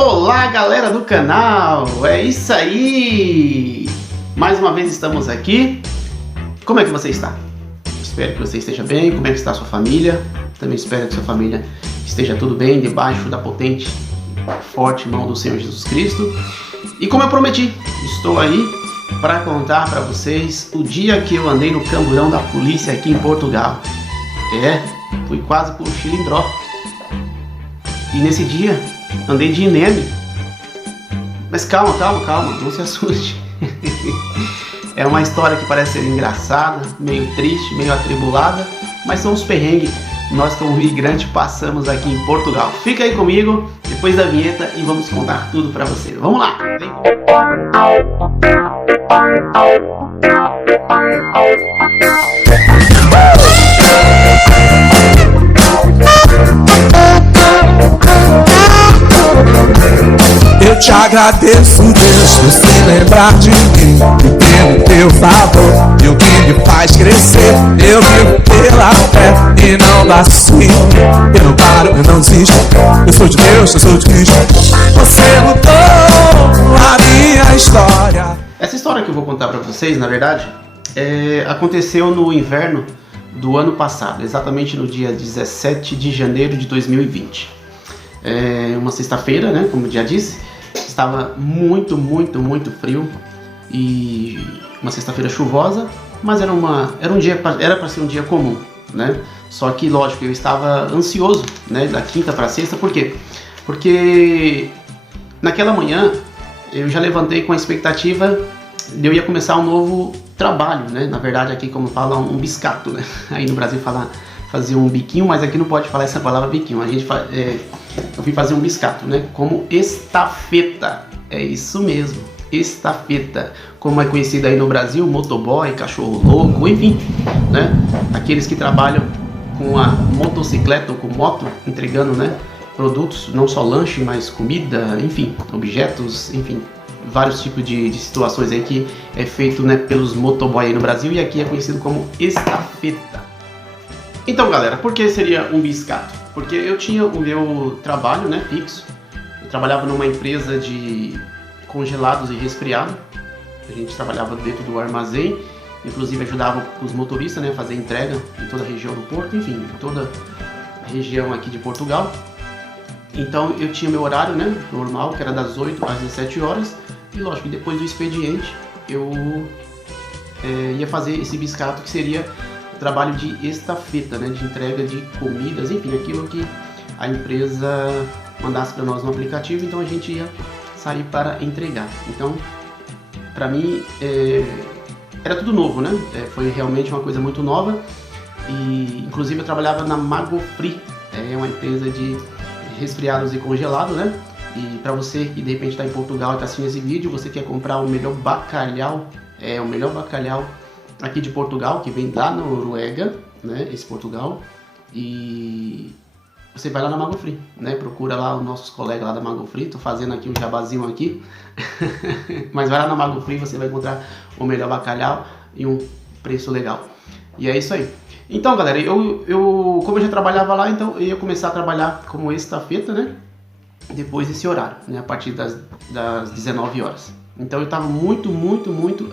Olá, galera do canal, é isso aí! Mais uma vez estamos aqui. Como é que você está? Espero que você esteja bem. Como é que está a sua família? Também espero que sua família esteja tudo bem, debaixo da potente, forte mão do Senhor Jesus Cristo. E como eu prometi, estou aí para contar para vocês o dia que eu andei no camburão da polícia aqui em Portugal. Fui quase por Chilindró. E nesse dia andei de Ineme. Mas calma, não se assuste. É uma história que parece ser engraçada, meio triste, meio atribulada, mas são os perrengues que nós como imigrante passamos aqui em Portugal. Fica aí comigo, depois da vinheta, e vamos contar tudo pra você. Vamos lá! Eu te agradeço, Deus, por se lembrar de mim e pelo teu favor, e o que me faz crescer. Eu vivo pela fé e não vacilo. Eu não paro, eu não desisto. Eu sou de Deus, eu sou de Cristo. Você mudou a minha história. Essa história que eu vou contar pra vocês, na verdade, aconteceu no inverno do ano passado, exatamente no dia 17 de janeiro de 2020. Uma sexta-feira, né, como eu já disse. Estava muito frio e uma sexta-feira chuvosa, mas era para ser um dia comum, né? Só que, lógico, eu estava ansioso, né, da quinta para sexta. Por quê? Porque naquela manhã eu já levantei com a expectativa de eu ia começar um novo trabalho, né? Na verdade, aqui como fala, um biscato, né? Aí no Brasil fazer um biquinho, mas aqui não pode falar essa palavra biquinho. Eu fui fazer um biscato, né? Como estafeta. É isso mesmo, estafeta. Como é conhecido aí no Brasil, motoboy, cachorro louco, enfim, né? Aqueles que trabalham com a motocicleta ou com moto, entregando, né, produtos, não só lanche, mas comida, enfim, objetos, enfim, vários tipos de situações aí que é feito, né, pelos motoboy aí no Brasil, e aqui é conhecido como estafeta. Então, galera, por que seria um biscato? Porque eu tinha o meu trabalho, né, fixo. Eu trabalhava numa empresa de congelados e resfriado. A gente trabalhava dentro do armazém, inclusive ajudava os motoristas, né, a fazer entrega em toda a região do Porto, enfim, em toda a região aqui de Portugal. Então eu tinha meu horário, né, normal, que era das 8 às 17 horas. E lógico, depois do expediente eu ia fazer esse biscato, que seria trabalho de estafeta, né, de entrega de comidas, enfim, aquilo que a empresa mandasse para nós no aplicativo, então a gente ia sair para entregar. Então, para mim, era tudo novo, né? Foi realmente uma coisa muito nova. E inclusive eu trabalhava na Magofri, é uma empresa de resfriados e congelados, né? E para você que de repente está em Portugal e está assistindo esse vídeo, você quer comprar o melhor bacalhau, o melhor bacalhau aqui de Portugal, que vem da Noruega, né, esse Portugal, e você vai lá na Magofri, né, procura lá os nossos colegas lá da Magofri. Tô fazendo aqui um jabazinho aqui, mas vai lá na Magofri, você vai encontrar o melhor bacalhau e um preço legal, e é isso aí. Então, galera, como eu já trabalhava lá, então eu ia começar a trabalhar como estafeta, né, depois desse horário, né, a partir das 19 horas. Então eu estava muito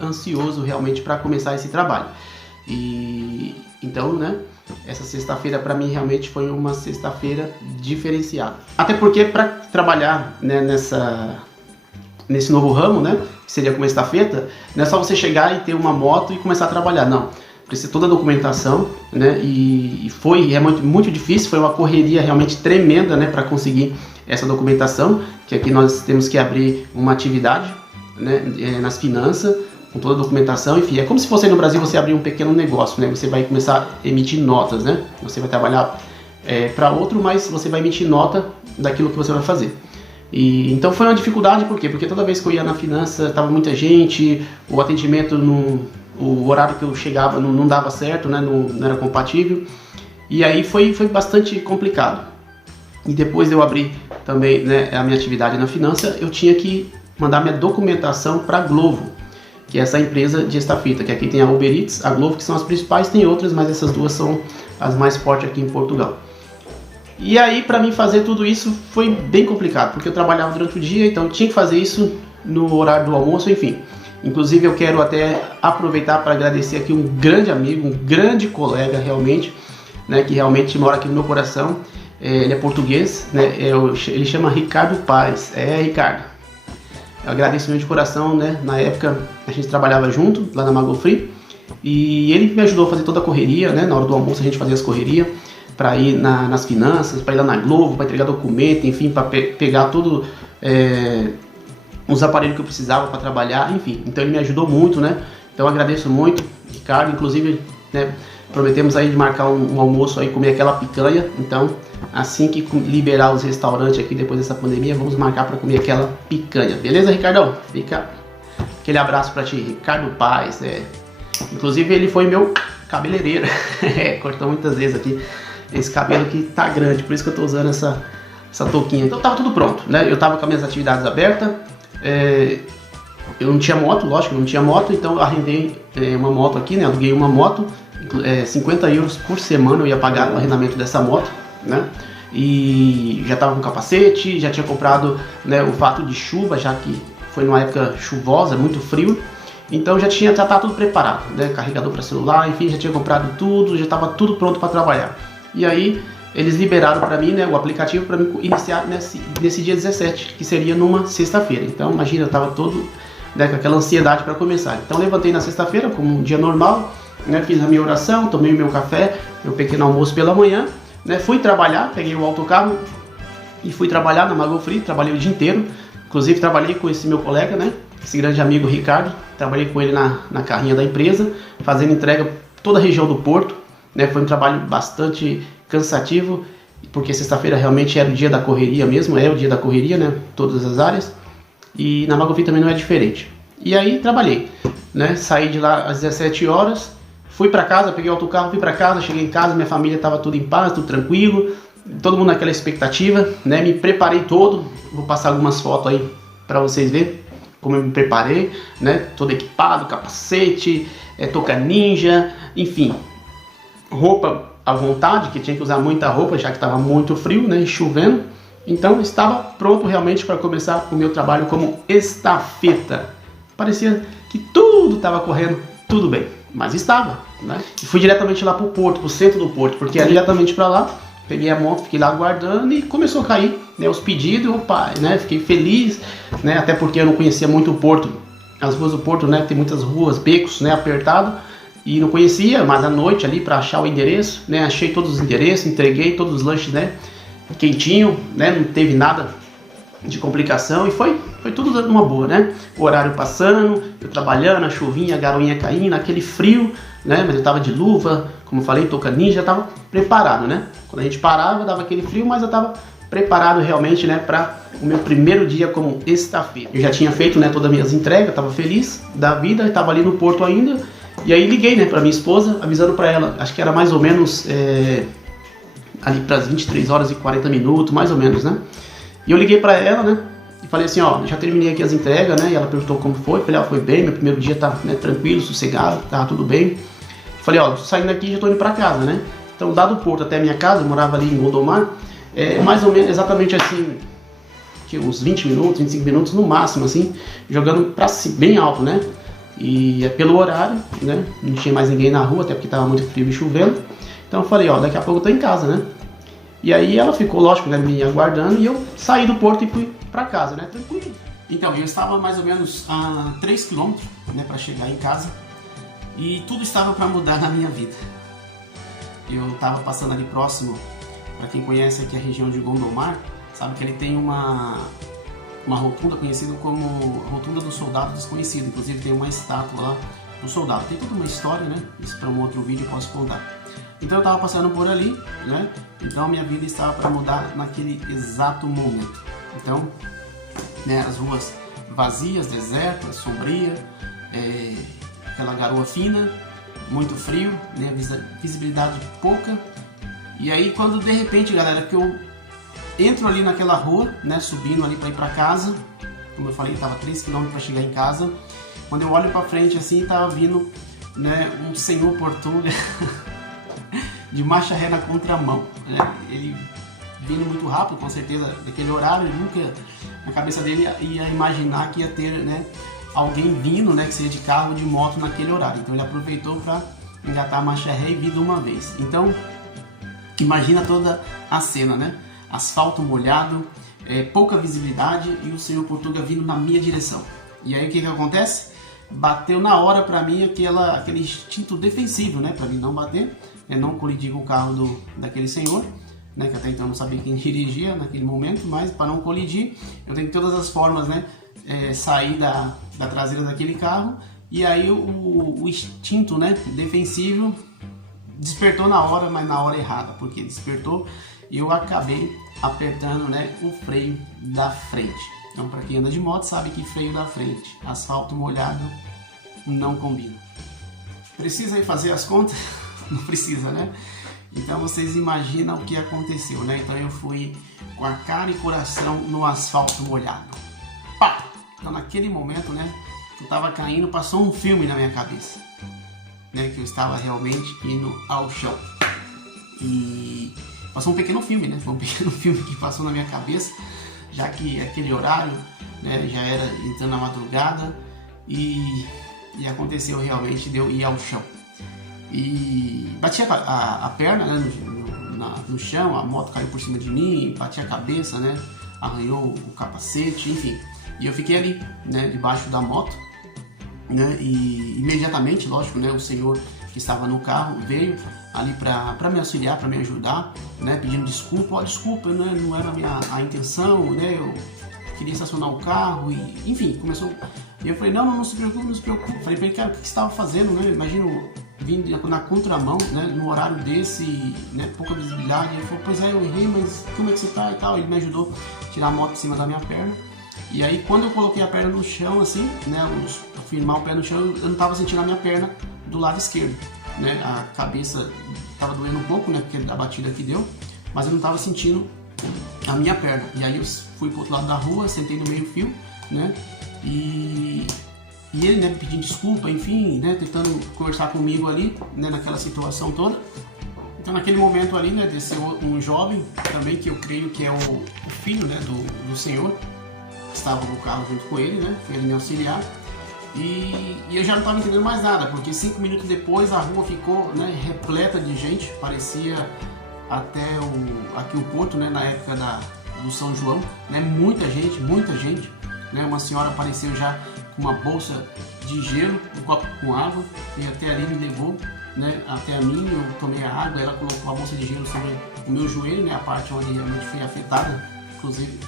ansioso realmente para começar esse trabalho. E então, né, essa sexta-feira para mim realmente foi uma sexta-feira diferenciada. Até porque para trabalhar, né, nesse novo ramo, né, que seria como estafeta, não é só você chegar e ter uma moto e começar a trabalhar, não. Precisa toda a documentação, né, e foi muito difícil, foi uma correria realmente tremenda, né, para conseguir essa documentação, que aqui nós temos que abrir uma atividade, né, nas finanças, com toda a documentação, enfim, é como se fosse aí no Brasil você abrir um pequeno negócio, né, você vai começar a emitir notas, né, você vai trabalhar para outro, mas você vai emitir nota daquilo que você vai fazer. E então foi uma dificuldade, por quê? Porque toda vez que eu ia na finança, tava muita gente, o atendimento, o horário que eu chegava não dava certo, né, não era compatível, e aí foi bastante complicado. E depois de eu abrir também, né, a minha atividade na finança, eu tinha que mandar minha documentação para a Glovo, que é essa empresa de estafeta, que aqui tem a Uber Eats, a Glovo, que são as principais, tem outras, mas essas duas são as mais fortes aqui em Portugal. E aí, para mim fazer tudo isso foi bem complicado, porque eu trabalhava durante o dia, então tinha que fazer isso no horário do almoço, enfim. Inclusive eu quero até aproveitar para agradecer aqui um grande amigo, um grande colega realmente, né, que realmente mora aqui no meu coração. Ele é português, né, ele chama Ricardo Paes. Ricardo, eu agradeço muito de coração, né, na época a gente trabalhava junto lá na Magofree, e ele me ajudou a fazer toda a correria, né, na hora do almoço a gente fazia as correrias, para ir nas finanças, para ir lá na Globo, para entregar documento, enfim, para pegar tudo, os aparelhos que eu precisava para trabalhar, enfim. Então ele me ajudou muito, né? Então eu agradeço muito, Ricardo. Inclusive, né, prometemos aí de marcar um almoço aí, comer aquela picanha. Então, assim que liberar os restaurantes aqui depois dessa pandemia, vamos marcar para comer aquela picanha. Beleza, Ricardão? Fica aquele abraço para ti, Ricardo Paes. Inclusive ele foi meu cabeleireiro. Cortou muitas vezes aqui esse cabelo que tá grande, por isso que eu tô usando essa touquinha. Então tava tudo pronto, né? Eu tava com as minhas atividades abertas. Eu não tinha moto, lógico, eu não tinha moto, então eu arrendei uma moto aqui, né? Aluguei uma moto, 50 euros por semana eu ia pagar o arrendamento dessa moto, né? E já tava com capacete, já tinha comprado, né, o fato de chuva, já que foi numa época chuvosa, muito frio. Então já tá tudo preparado, né? Carregador para celular, enfim, já tinha comprado tudo, já estava tudo pronto para trabalhar. E aí eles liberaram para mim, né, o aplicativo para mim iniciar nesse dia 17, que seria numa sexta-feira. Então imagina, eu estava todo, né, com aquela ansiedade para começar. Então levantei na sexta-feira como um dia normal, né, fiz a minha oração, tomei o meu café, meu pequeno almoço pela manhã, né, fui trabalhar, peguei o autocarro e fui trabalhar na Magofree, trabalhei o dia inteiro. Inclusive trabalhei com esse meu colega, né, esse grande amigo Ricardo, trabalhei com ele na carrinha da empresa, fazendo entrega toda a região do Porto, né, foi um trabalho bastante cansativo, porque sexta-feira realmente era o dia da correria mesmo, é o dia da correria, né, todas as áreas, e na Magofree também não é diferente. E aí trabalhei, né, saí de lá às 17 horas, fui para casa, peguei o autocarro, fui para casa, cheguei em casa, minha família estava tudo em paz, tudo tranquilo, todo mundo naquela expectativa, né, me preparei todo, vou passar algumas fotos aí para vocês verem como eu me preparei, né, todo equipado, capacete, touca ninja, enfim, roupa à vontade, que tinha que usar muita roupa, já que estava muito frio, né, chovendo. Então estava pronto realmente para começar o meu trabalho como estafeta. Parecia que tudo estava correndo tudo bem, mas estava, né? E fui diretamente lá para o Porto, para o centro do Porto, porque é diretamente para lá. Peguei a moto, fiquei lá aguardando e começou a cair, né, os pedidos. Opa, né, fiquei feliz, né, até porque eu não conhecia muito o Porto. As ruas do Porto, né, tem muitas ruas, becos, né, apertado. E não conhecia, mas à noite ali para achar o endereço, né, achei todos os endereços, entreguei todos os lanches, né, quentinho, né, não teve nada de complicação e foi tudo numa boa, né, o horário passando, eu trabalhando, a chuvinha, a garoinha caindo, aquele frio, né, mas eu tava de luva, como eu falei, touca ninja, tava preparado, né, quando a gente parava dava aquele frio, mas eu tava preparado realmente, né, para o meu primeiro dia como estafeta. Eu já tinha feito, né, todas as minhas entregas, tava feliz da vida, estava ali no Porto ainda. E aí liguei, né, para minha esposa, avisando para ela, acho que era mais ou menos ali para as 23 horas e 40 minutos, mais ou menos, né? E eu liguei para ela, né, e falei assim, ó, já terminei aqui as entregas, né? E ela perguntou como foi, falei, ó, foi bem, meu primeiro dia tá, né, tranquilo, sossegado, tá tudo bem. Falei, ó, tô saindo daqui e já tô indo para casa, né? Então, dado o Porto até a minha casa, eu morava ali em Gondomar, mais ou menos exatamente assim, que uns 20 minutos, 25 minutos no máximo, assim, jogando para cima, bem alto, né? E pelo horário, né, não tinha mais ninguém na rua, até porque estava muito frio e chovendo. Então eu falei, ó, daqui a pouco eu tô em casa, né? E aí ela ficou, lógico, né, me aguardando e eu saí do Porto e fui para casa, né, tranquilo. Então eu estava mais ou menos a 3 km, né, para chegar em casa e tudo estava para mudar na minha vida. Eu estava passando ali próximo, para quem conhece aqui a região de Gondomar, sabe que ele tem uma rotunda conhecida como Rotunda do Soldado Desconhecido. Inclusive tem uma estátua lá do soldado. Tem toda uma história, né? Isso para um outro vídeo eu posso contar. Então eu estava passando por ali, né? Então a minha vida estava para mudar naquele exato momento. Então, né, as ruas vazias, desertas, sombria, aquela garoa fina, muito frio, né? Visibilidade pouca. E aí quando de repente, galera, que eu entro ali naquela rua, né, subindo ali para ir para casa, como eu falei, estava 3 km para chegar em casa. Quando eu olho para frente assim, estava vindo, né, um senhor português de marcha ré na contramão, né? Ele vindo muito rápido, com certeza, daquele horário, ele nunca, na cabeça dele, ia imaginar que ia ter, né, alguém vindo, né, que seja de carro ou de moto naquele horário. Então ele aproveitou para engatar a marcha ré e vir de uma vez. Então, imagina toda a cena, né? Asfalto molhado, pouca visibilidade e o senhor Portuga vindo na minha direção. E aí o que acontece? Bateu na hora para mim aquele instinto defensivo, né? Para mim não bater, não colidir com o carro daquele senhor, né? Que até então eu não sabia quem dirigia naquele momento, mas para não colidir, eu tenho de todas as formas, né? Sair da traseira daquele carro. E aí o instinto, né, defensivo despertou na hora, mas na hora errada, porque despertou e eu acabei apertando, né, o freio da frente. Então, para quem anda de moto sabe que freio da frente, asfalto molhado, não combina. Precisa aí fazer as contas? Não precisa, né? Então vocês imaginam o que aconteceu, né? Então eu fui com a cara e coração no asfalto molhado. Pá! Então naquele momento, né, eu tava caindo, passou um filme na minha cabeça, né, que eu estava realmente indo ao chão. E passou um pequeno filme, né? Foi um pequeno filme que passou na minha cabeça, já que aquele horário, né, já era entrando na madrugada e aconteceu realmente de eu ir ao chão. E bati a perna, né, no chão, a moto caiu por cima de mim, bati a cabeça, né, arranhou o capacete, enfim. E eu fiquei ali, né, debaixo da moto, né, e imediatamente, lógico, né, o senhor que estava no carro veio ali para me auxiliar, para me ajudar, né, pedindo desculpa, desculpa, né, não era a intenção, né, eu queria estacionar o carro, e enfim, começou. E eu falei, não se preocupe. Falei para ele, cara, o que você estava fazendo, né, imagino vindo na contramão, né, no horário desse, né, pouca visibilidade. Ele falou, pois é, eu errei, mas como é que você tá e tal. Ele me ajudou a tirar a moto de cima da minha perna. E aí quando eu coloquei a perna no chão, assim, né, firmar o pé no chão, eu não estava sentindo a minha perna do lado esquerdo, né, a cabeça estava doendo um pouco, né, porque da batida que deu, mas eu não estava sentindo a minha perna. E aí eu fui pro outro lado da rua, sentei no meio fio, né, e ele, né, pedindo desculpa, enfim, né, tentando conversar comigo ali, né, naquela situação toda. Então naquele momento ali, né, desceu um jovem também, que eu creio que é o filho, né, do senhor, que estava no carro junto com ele, né, foi ele me auxiliar. E eu já não estava entendendo mais nada, porque 5 minutos depois a rua ficou, né, repleta de gente, parecia até aqui o Porto, né, na época do São João, né, muita gente, né, uma senhora apareceu já com uma bolsa de gelo, um copo com água, e até ali me levou, né, até a mim, eu tomei a água, ela colocou a bolsa de gelo sobre o meu joelho, né, a parte onde realmente foi afetada, inclusive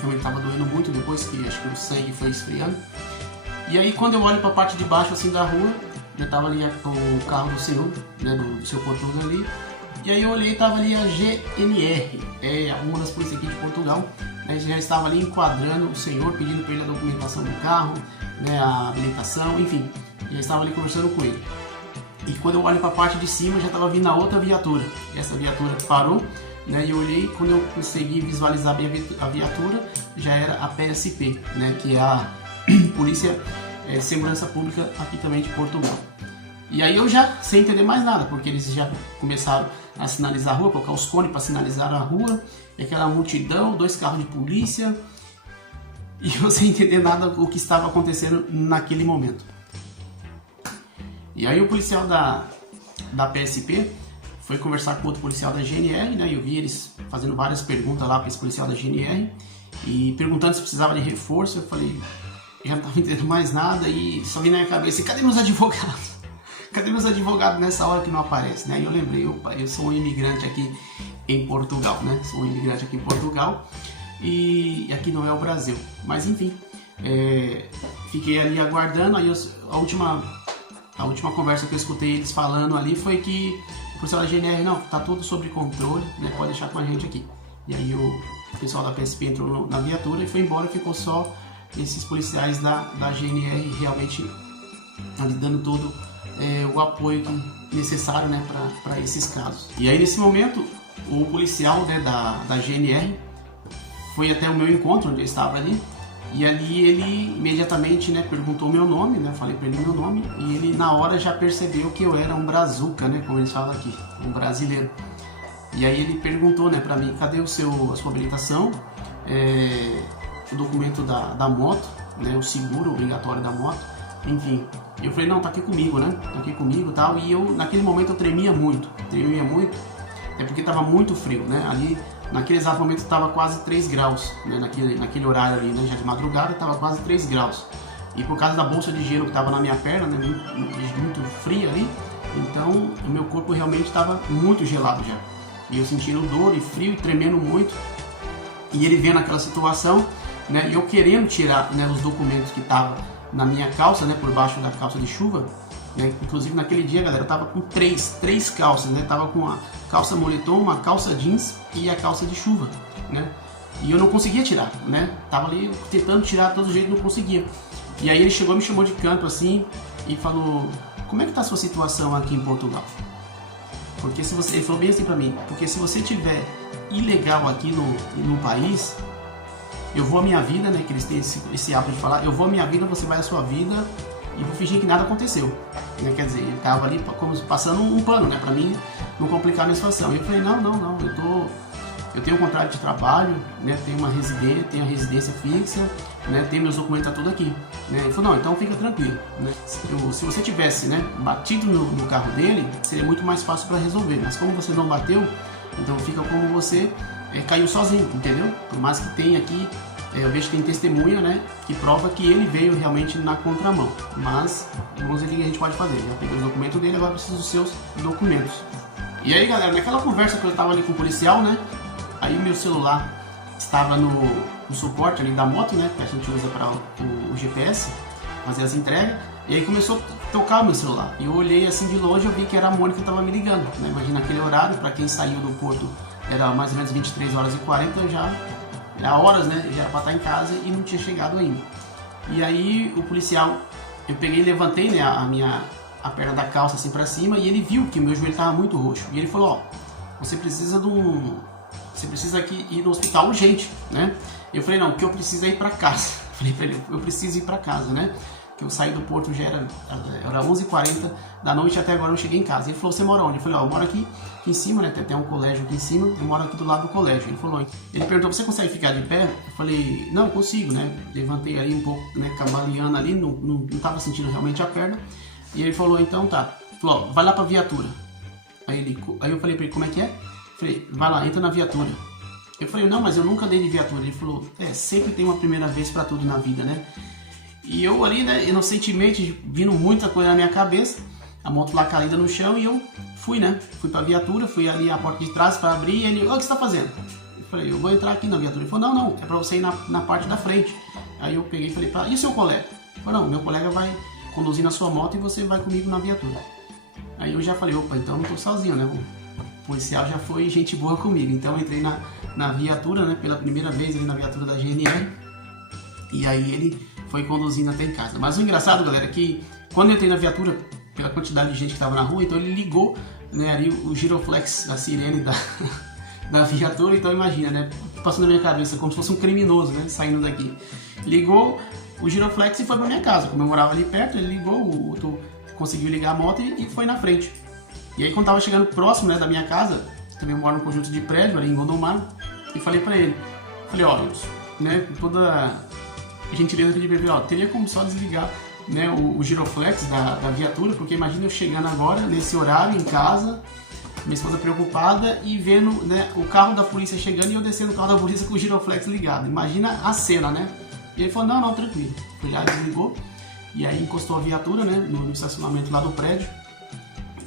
também estava doendo muito depois que acho que o sangue foi esfriando. E aí quando eu olho para a parte de baixo assim da rua, já estava ali o carro do senhor, né, do seu Portuga ali, e aí eu olhei e estava ali a GNR, uma das polícias aqui de Portugal, né, já estava ali enquadrando o senhor, pedindo para ele a documentação do carro, né, a habilitação, enfim, já estava ali conversando com ele. E quando eu olho para a parte de cima, já estava vindo a outra viatura, essa viatura parou, né, e eu olhei, quando eu consegui visualizar bem a viatura, já era a PSP, né, que é a Polícia Segurança Pública aqui também de Portugal. E aí eu já sem entender mais nada, porque eles já começaram a sinalizar a rua, colocar os cones para sinalizar a rua, e aquela multidão, 2 carros de polícia, e eu sem entender nada o que estava acontecendo naquele momento. E aí o policial da PSP foi conversar com outro policial da GNR, né? Eu vi eles fazendo várias perguntas lá para esse policial da GNR e perguntando se precisava de reforço. Eu falei, eu já não estava entendendo mais nada e só vi na minha cabeça, cadê meus advogados? Cadê meus advogados nessa hora que não aparece, né? E eu lembrei, eu sou um imigrante aqui em Portugal, né? Sou um imigrante aqui em Portugal e aqui não é o Brasil. Mas enfim, fiquei ali aguardando. Aí a última conversa que eu escutei eles falando ali foi que o policial da GNR, não, tá tudo sob controle, né? Pode deixar com a gente aqui. E aí o pessoal da PSP entrou na viatura e foi embora, ficou só esses policiais da GNR realmente ali dando todo o apoio necessário, né, para esses casos. E aí nesse momento o policial, né, da GNR foi até o meu encontro, onde eu estava ali, e ali ele imediatamente, né, perguntou meu nome, né, falei para ele meu nome, e ele na hora já percebeu que eu era um brazuca, né, como eles falam aqui, um brasileiro. E aí ele perguntou, né, pra mim, cadê a sua habilitação, o documento da moto, né, o seguro obrigatório da moto, enfim. Eu falei, não, tá aqui comigo, né, tá aqui comigo e tal. E eu, naquele momento, eu tremia muito, porque tava muito frio, né, ali, naquele exato momento tava quase 3 graus, né, naquele horário ali, né, já de madrugada tava quase 3 graus. E por causa da bolsa de gelo que tava na minha perna, né, muito fria ali, então o meu corpo realmente estava muito gelado já. E eu sentindo dor e frio e tremendo muito. E ele vendo aquela situação, né, e eu querendo tirar, né, os documentos que estavam na minha calça, né, por baixo da calça de chuva, né, inclusive naquele dia, galera, eu tava com três calças, né, tava com a calça moletom, uma calça jeans e a calça de chuva, né, e eu não conseguia tirar, né, tava ali tentando tirar de todo jeito, não conseguia. E aí ele chegou, me chamou de canto assim e falou, como é que tá a sua situação aqui em Portugal? Porque se você, ele falou bem assim pra mim, porque se você tiver ilegal aqui no país, eu vou a minha vida, né, que eles têm esse hábito de falar, eu vou a minha vida, você vai a sua vida e vou fingir que nada aconteceu, né, quer dizer, ele tava ali como passando um pano, né, pra mim não complicar a minha situação. E eu falei, não, eu tenho um contrato de trabalho, né, tenho a residência fixa, né, tenho meus documentos, tá tudo aqui, né. Ele falou, não, então fica tranquilo, né, se você tivesse, né, batido no carro dele, seria muito mais fácil para resolver, mas como você não bateu, então fica como você caiu sozinho, entendeu? Por mais que tenha aqui, eu vejo que tem testemunha, né, que prova que ele veio realmente na contramão, mas vamos ver o que a gente pode fazer. Já peguei os documentos dele, agora preciso dos seus documentos. E aí, galera, naquela conversa que eu tava ali com o policial, né, aí meu celular estava no suporte ali da moto, né, que a gente usa para o GPS, fazer as entregas, e aí começou a tocar o meu celular. E eu olhei assim de longe, eu vi que era a Mônica que estava me ligando, né? Imagina aquele horário, para quem saiu do Porto, era mais ou menos 23 horas e 40, já horas, né, já era para estar em casa e não tinha chegado ainda. E aí o policial, eu peguei e levantei, né, a perna da calça assim para cima, e ele viu que o meu joelho estava muito roxo. E ele falou, ó, você precisa aqui ir no hospital urgente, né? Eu falei, não, que eu preciso é ir para casa. Falei para ele, eu preciso ir para casa, né? Que eu saí do Porto, já era 11h40 da noite, até agora eu cheguei em casa. Ele falou, você mora onde? Eu falei, ó, eu moro aqui em cima, né? Tem até um colégio aqui em cima, eu moro aqui do lado do colégio. Ele falou, ele perguntou, você consegue ficar de pé? Eu falei, não, consigo, né? Levantei ali um pouco, né, cambaleando ali, não tava sentindo realmente a perna. E ele falou, então tá. Ele falou, ó, vai lá pra viatura. Aí eu falei pra ele, como é que é? Eu falei, vai lá, entra na viatura. Eu falei, não, mas eu nunca dei de viatura. Ele falou, sempre tem uma primeira vez pra tudo na vida, né? E eu ali, né, inocentemente, vindo muita coisa na minha cabeça, a moto lá caída no chão, e eu fui, né, fui pra viatura, fui ali à porta de trás pra abrir, e ele, o que você tá fazendo? Eu falei, eu vou entrar aqui na viatura. Ele falou, não, é pra você ir na parte da frente. Aí eu peguei e falei, e o seu colega? Ele falou, não, meu colega vai conduzir na sua moto e você vai comigo na viatura. Aí eu já falei, opa, então eu não tô sozinho, né, o policial já foi gente boa comigo. Então eu entrei na viatura, né, pela primeira vez ali na viatura da GNR, e aí ele foi conduzindo até em casa. Mas o engraçado, galera, é que quando eu entrei na viatura, pela quantidade de gente que estava na rua, então ele ligou, né, ali o giroflex da sirene da viatura. Então imagina, né, passando na minha cabeça como se fosse um criminoso, né, saindo daqui. Ligou o giroflex e foi pra minha casa. Como eu morava ali perto, ele ligou, o outro conseguiu ligar a moto e foi na frente. E aí quando tava chegando próximo, né, da minha casa, também moro num conjunto de prédio ali em Gondomar, e falei pra ele, ó, né, toda a gentileza que eu pedi pra ele, ó, teria como só desligar, né, o giroflex da viatura, porque imagina eu chegando agora, nesse horário, em casa, minha esposa preocupada e vendo, né, o carro da polícia chegando e eu descendo o carro da polícia com o giroflex ligado. Imagina a cena, né? E ele falou, não, tranquilo. Foi lá, desligou, e aí encostou a viatura, né, no estacionamento lá do prédio,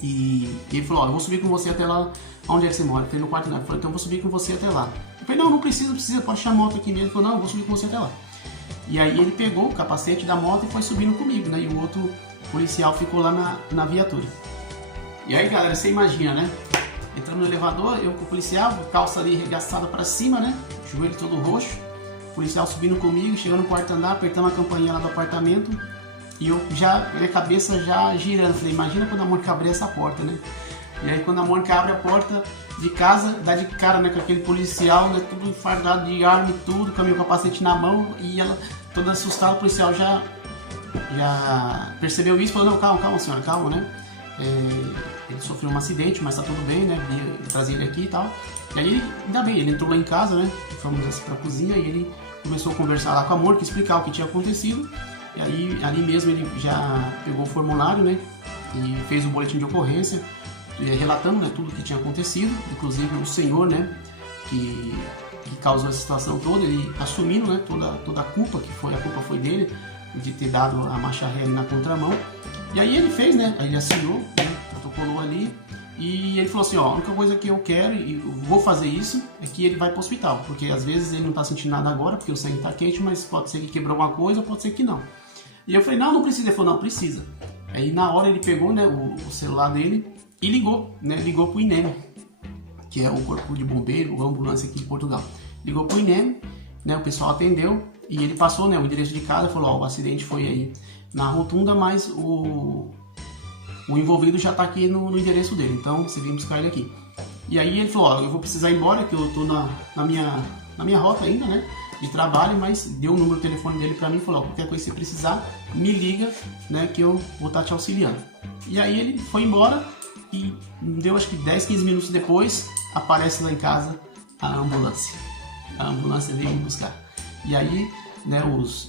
e ele falou, ó, eu vou subir com você até lá, onde é que você mora? Eu falei, no quarto não. Ele falou, então eu vou subir com você até lá. Eu falei, não precisa, pode deixar a moto aqui mesmo. Ele falou, não, eu vou subir com você até lá. E aí ele pegou o capacete da moto e foi subindo comigo, né? E o outro policial ficou lá na viatura. E aí, galera, você imagina, né? Entramos no elevador, eu com o policial, calça ali arregaçada pra cima, né? Joelho todo roxo. O policial subindo comigo, chegando no quarto andar, apertando a campainha lá do apartamento. E eu já, minha cabeça já girando. Falei, imagina quando a Mônica abrir essa porta, né? E aí quando a Mônica abre a porta de casa, dá de cara, né, com aquele policial, né, tudo enfardado de arma e tudo, com o meu capacete na mão, e ela toda assustada, o policial já percebeu isso, falou, não, calma senhora, calma, né? ele sofreu um acidente, mas tá tudo bem, né? Trazer ele aqui e tal. E aí, ainda bem, ele entrou lá em casa, né? Fomos assim pra cozinha e ele começou a conversar lá com a Mônica, explicar o que tinha acontecido. E aí, ali mesmo ele já pegou o formulário, né? E fez um boletim de ocorrência, relatando, né, tudo o que tinha acontecido, inclusive o senhor, né, que causou essa situação toda, ele assumindo, né, toda a culpa, a culpa foi dele, de ter dado a marcha ré ali na contramão. E aí ele fez, né, aí ele assinou, né, protocolou ali, e ele falou assim, ó, a única coisa que eu quero, e eu vou fazer isso, é que ele vai para o hospital, porque às vezes ele não tá sentindo nada agora, porque o sangue tá quente, mas pode ser que quebrou alguma coisa, pode ser que não. E eu falei, não precisa. Ele falou, não, precisa. Aí na hora ele pegou, né, o celular dele e ligou, né, ligou pro INEM, que é o Corpo de Bombeiro, a ambulância aqui de Portugal. Ligou pro INEM, né, o pessoal atendeu e ele passou, né, o endereço de casa, falou, ó, o acidente foi aí na rotunda, mas o envolvido já tá aqui no endereço dele, então você vem buscar ele aqui. E aí ele falou, ó, eu vou precisar ir embora, que eu tô na minha rota ainda, né, de trabalho, mas deu o número do telefone dele pra mim e falou, ó, qualquer coisa que você precisar, me liga, né, que eu vou estar te auxiliando. E aí ele foi embora e deu acho que 10, 15 minutos depois, aparece lá em casa a ambulância. A ambulância veio me buscar. E aí, né,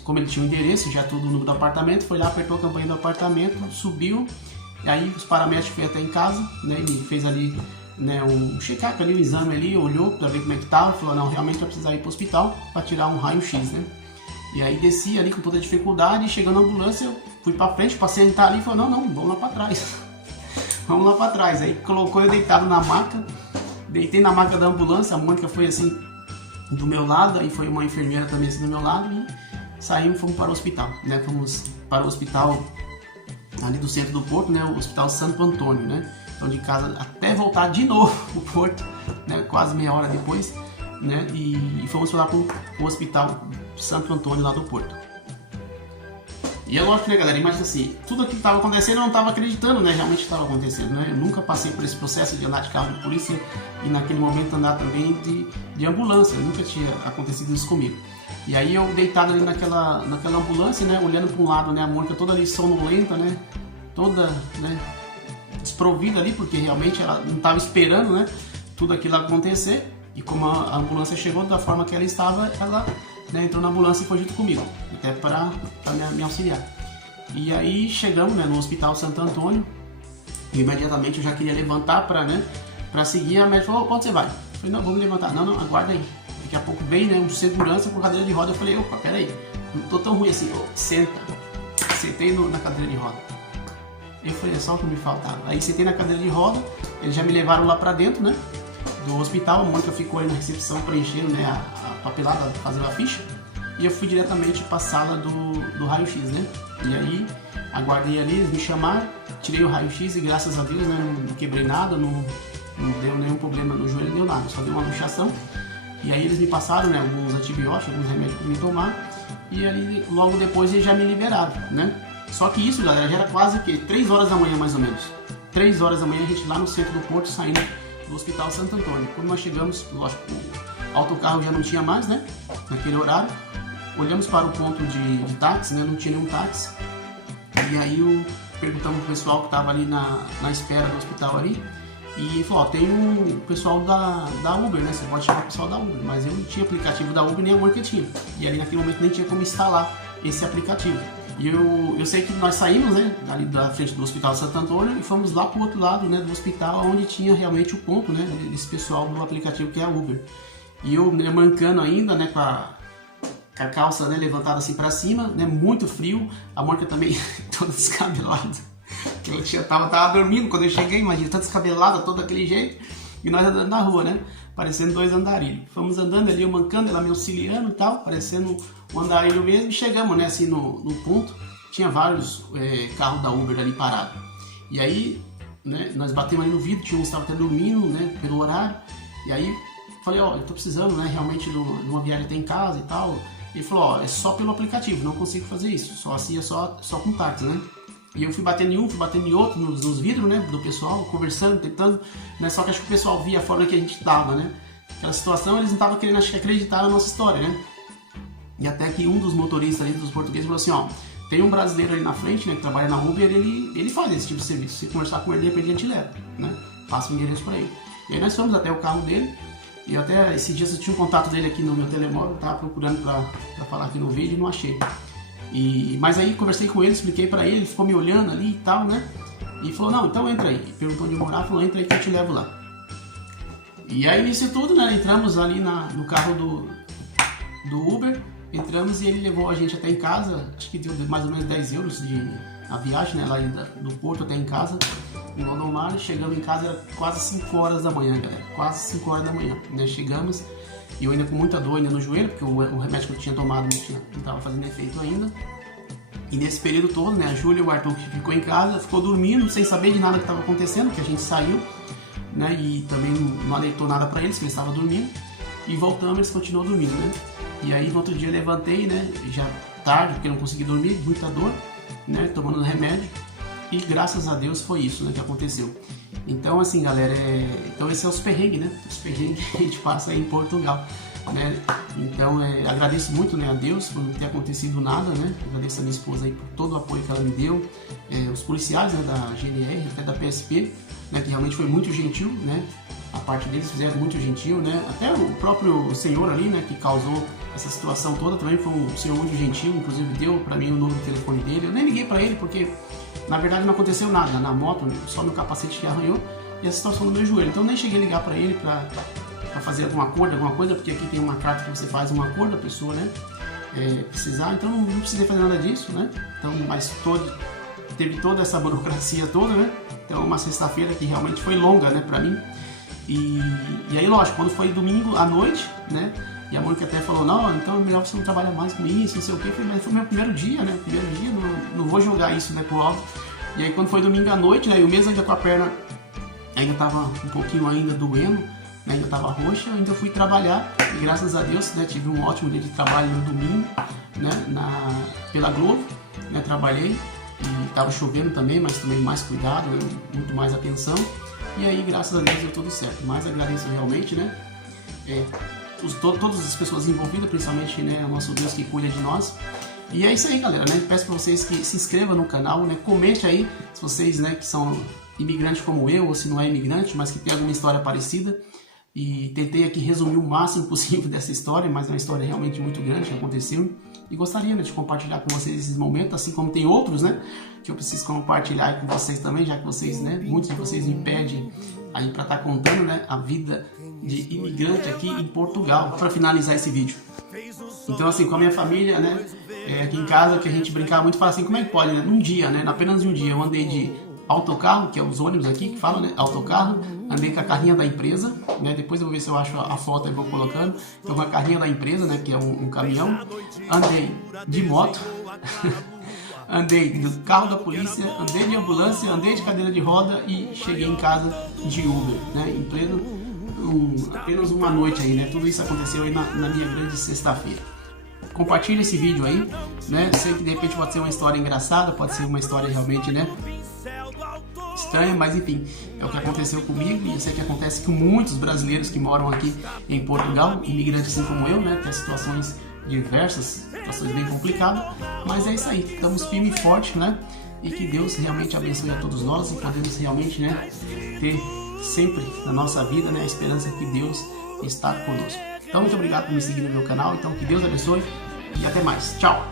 como ele tinha o endereço, já tudo no número do apartamento, foi lá, apertou a campainha do apartamento, subiu, e aí os paramédicos foram até em casa, né, ele fez ali, né, um check-up ali, um exame ali, olhou para ver como é que tava, falou, não, realmente vai precisar ir para o hospital para tirar um raio-x, né? E aí desci ali com toda a dificuldade, e chegando na ambulância, eu fui para frente para sentar ali e falou, não, vamos lá para trás. Vamos lá para trás. Aí colocou eu deitado na maca, deitei na maca da ambulância, a Mônica foi assim do meu lado, aí foi uma enfermeira também assim do meu lado e saímos, fomos para o hospital, né? Fomos para o hospital ali do centro do Porto, né? O Hospital Santo Antônio, né? Então de casa até voltar de novo pro Porto, né? Quase meia hora depois, né? E fomos lá pro Hospital Santo Antônio lá do Porto. E é lógico, né, galera, imagina assim, tudo aquilo que estava acontecendo eu não estava acreditando, né, realmente estava acontecendo, né, eu nunca passei por esse processo de andar de carro de polícia e naquele momento andar também de ambulância, nunca tinha acontecido isso comigo. E aí eu deitado ali naquela ambulância, né, olhando para um lado, né, a Mônica toda ali sonolenta, né, toda, né, desprovida ali, porque realmente ela não estava esperando, né, tudo aquilo acontecer, e como a ambulância chegou da forma que ela estava, ela, né, entrou na ambulância e foi junto comigo, até para me auxiliar. E aí chegamos, né, no Hospital Santo Antônio, e imediatamente eu já queria levantar para seguir. A médica falou, onde você vai? Eu falei, não, vou me levantar. Não, aguarda aí. Daqui a pouco veio, né, um segurança com cadeira de roda. Eu falei, opa, peraí, não tô tão ruim assim. Senta. Sentei na cadeira de roda. Eu falei, é só o que me faltava. Aí sentei na cadeira de roda, eles já me levaram lá para dentro, né, do hospital. A Mônica ficou aí na recepção preenchendo, né, a papelada, fazendo a ficha. E eu fui diretamente para a sala do raio-x, né? E aí, aguardei ali, eles me chamaram, tirei o raio-x e graças a Deus, né, não quebrei nada, não deu nenhum problema no joelho, não deu nada, só deu uma luxação. E aí eles me passaram, né, alguns antibióticos, alguns remédios para me tomar. E aí, logo depois, eles já me liberaram, né? Só que isso, galera, já era quase que 3 horas da manhã, mais ou menos. 3 horas da manhã, a gente lá no centro do Porto, saindo do Hospital Santo Antônio. Quando nós chegamos, lógico, o autocarro já não tinha mais, né, naquele horário. Olhamos para o ponto de táxi, né? Não tinha nenhum táxi. E aí perguntamos pro pessoal que estava ali na espera do hospital ali. E falou, ó, tem um pessoal da Uber, né? Você pode chamar o pessoal da Uber. Mas eu não tinha aplicativo da Uber, nem a Mônica tinha. E ali naquele momento nem tinha como instalar esse aplicativo. E eu sei que nós saímos, né, ali da frente do Hospital Santo Antônio e fomos lá pro outro lado, né, do hospital, onde tinha realmente o ponto, né, desse pessoal do aplicativo que é a Uber. E eu, né, mancando ainda, né, com a calça, né, levantada assim pra cima, né, muito frio, a Mônica também toda descabelada, que ela tava dormindo quando eu cheguei, imagina, toda descabelada, todo daquele jeito, e nós andando na rua, né, parecendo 2 andarilhos. Fomos andando ali, eu mancando, ela me auxiliando e tal, parecendo um andarilho mesmo, e chegamos, né, assim, no ponto, tinha vários carros da Uber ali parados. E aí, né, nós batemos ali no vidro, tinha uns que estavam até dormindo, né, pelo horário, e aí falei, ó, eu tô precisando, né, realmente de uma viagem até em casa e tal. Ele falou, ó, é só pelo aplicativo, não consigo fazer isso, só assim, é só com táxi, né? E eu fui batendo em um, fui batendo em outro, nos vidros, né, do pessoal, conversando, tentando, né, só que acho que o pessoal via a forma que a gente tava, né? Aquela situação, eles não estavam querendo, acho que, acreditar na nossa história, né? E até que um dos motoristas ali, dos portugueses, falou assim, ó, tem um brasileiro ali na frente, né, que trabalha na Uber, ele faz esse tipo de serviço. Se conversar com ele, de repente ele te leva, né? Passa o endereço para ele. E aí nós fomos até o carro dele, e até esses dias eu tinha um contato dele aqui no meu telemóvel, tava procurando para falar aqui no vídeo e não achei. Mas aí conversei com ele, expliquei para ele ficou me olhando ali e tal, né? E falou, não, então entra aí. Perguntou onde eu morava, falou, entra aí que eu te levo lá. E aí isso tudo, né? Entramos ali no carro do Uber, entramos e ele levou a gente até em casa, acho que deu mais ou menos 10 euros a viagem, né? Lá do Porto até em casa, em Gondomar. Chegamos em casa, era quase 5 horas da manhã, galera. Quase 5 horas da manhã, né? Chegamos, e eu ainda com muita dor ainda no joelho, porque o remédio que eu tinha tomado não estava fazendo efeito ainda. E nesse período todo, né, a Júlia e o Arthur que ficou em casa, ficou dormindo, sem saber de nada que estava acontecendo, que a gente saiu, né, e também não alertou nada para eles, que eles estavam dormindo, e voltamos, eles continuam dormindo, né. E aí no outro dia eu levantei, né, já tarde, porque eu não consegui dormir, muita dor, né, tomando remédio, e graças a Deus foi isso, né, que aconteceu. Então assim, galera, então esse é os perrengues, né, os perrengues que a gente passa aí em Portugal. Né? Então agradeço muito, né, a Deus por não ter acontecido nada, né? Agradeço a minha esposa aí por todo o apoio que ela me deu, os policiais, né, da GNR, até da PSP, né, que realmente foi muito gentil, né? A parte deles fizeram muito gentil, né? Até o próprio senhor ali, né, que causou essa situação toda também foi um senhor muito gentil, inclusive deu para mim o número de telefone dele. Eu nem liguei para ele porque na verdade não aconteceu nada na moto, só meu capacete que arranhou e a situação do meu joelho. Então eu nem cheguei a ligar para ele para fazer algum acordo, alguma coisa, porque aqui tem uma carta que você faz um acordo, a pessoa, né, precisar, então não precisei fazer nada disso, né, então, mas teve toda essa burocracia toda, né, então uma sexta-feira que realmente foi longa, né, pra mim, e aí, lógico, quando foi domingo à noite, né, e a Mônica até falou, não, então é melhor você não trabalhar mais com isso, não sei o que, mas foi meu primeiro dia, né, não vou jogar isso, né, pro alto, e aí quando foi domingo à noite, né, eu mesmo ainda com a perna, ainda tava um pouquinho ainda doendo, ainda estava roxa, ainda fui trabalhar e graças a Deus, né, tive um ótimo dia de trabalho no domingo, né, pela Globo, né, trabalhei e estava chovendo também, mas também mais cuidado, né, muito mais atenção e aí graças a Deus deu tudo certo. Mas agradeço realmente, né, todas as pessoas envolvidas, principalmente, né, o nosso Deus que cuida de nós. E é isso aí, galera, né, peço para vocês que se inscrevam no canal, né, comente aí se vocês, né, que são imigrantes como eu ou se não é imigrante, mas que tem alguma história parecida. E tentei aqui resumir o máximo possível dessa história, mas é uma história realmente muito grande que aconteceu. E gostaria, né, de compartilhar com vocês esses momentos, assim como tem outros, né, que eu preciso compartilhar com vocês também, já que vocês, né, muitos de vocês me pedem aí para estar contando, né, a vida de imigrante aqui em Portugal, para finalizar esse vídeo. Então, assim, com a minha família, né, aqui em casa, que a gente brincava muito, fala assim, como é que pode, né, num dia, né, apenas um dia, eu andei de autocarro, que é os ônibus aqui que falam, né, autocarro, andei com a carrinha da empresa, né, depois eu vou ver se eu acho a foto e vou colocando, então com a carrinha da empresa, né, que é um caminhão, andei de moto, andei do carro da polícia, andei de ambulância, andei de cadeira de roda e cheguei em casa de Uber, né, em pleno, apenas uma noite aí, né, tudo isso aconteceu aí na minha grande sexta-feira. Compartilhe esse vídeo aí, né, sei que de repente pode ser uma história engraçada, pode ser uma história realmente, né, estranha, mas enfim, é o que aconteceu comigo e eu sei que acontece com muitos brasileiros que moram aqui em Portugal, imigrantes assim como eu, né, tem situações diversas, situações bem complicadas, mas é isso aí, estamos firme e forte, né, e que Deus realmente abençoe a todos nós e podemos realmente, né, ter sempre na nossa vida, né, a esperança que Deus está conosco. Então, muito obrigado por me seguir no meu canal, então que Deus abençoe e até mais, tchau!